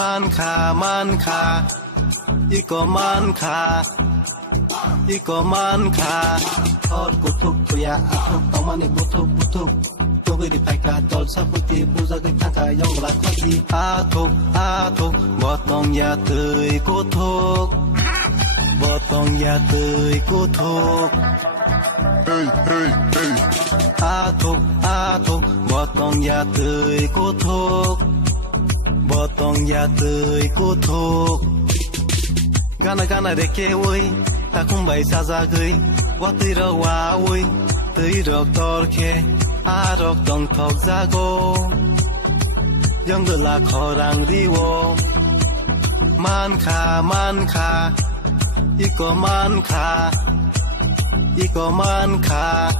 man khaอีก็มันขาอีก็มันขาทอดกุทุกตุยาอาทุกต้องมันในบุทุกตัวไปดิไปกาตอนสักปุติบุษกิทังกายองละข้อดีอาทุกบ่ต้องอย่าตื่นกุทุกบ่ต้องอย่าตื่นกุทุกอาทุกบ่ต้องอย่าตื่นกุทุกบ่ต้องอย่าตื่นกุทุกGana reke oi, ta không bay xa ra gửi, wa tươi rơ wa oi, tươi rơ tor ke, a rơ tông thọc ra go, yang gơ là khó ràng đi wo, man kha, iko man kha.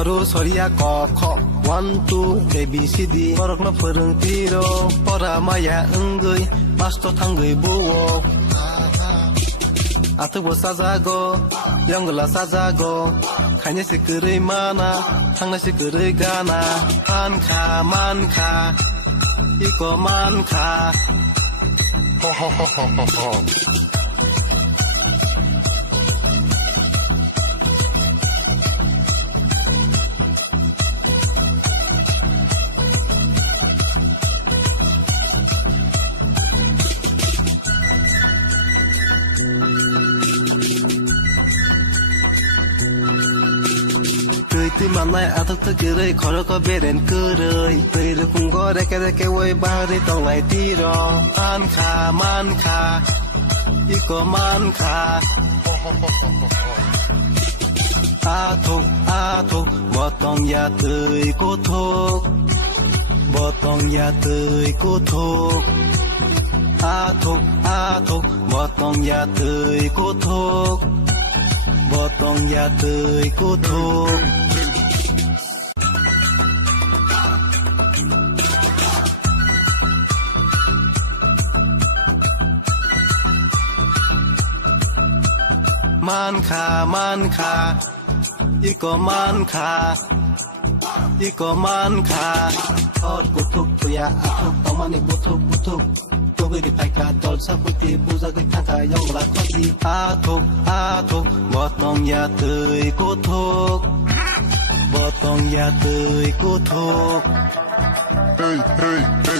Saru soria ko kho 1 2 ABCD Porok na phurung tiro Pora maya ungui Masto thangui buwo Atuk bo sazago Yongla sazago Khanya sikuri mana Thangna sikuri gana Man kha Iko man kha Ho ho ho ho ho ho Tuy mà nay à thức thức kia rơi khó có biết đến cơ rơi Tuy được cũng có để cái quay ba đi tông lại tí rồi Man kha Ý có man kha A thúc Bỏ tông ya tươi cô thúc Bỏ tông ya tươi cô thúc A thúc Bỏ tông ya tươi cô thúc Bỏ tông ya tươi cô thúc Man kha Iko man kha Thod kutuk tuya atuk Tomani butuk Tuwi di paika Dol saputi Buzagi tangka Yong la kodi Atuk Botong ya tươi kutuk Botong ya tươi kutuk Hey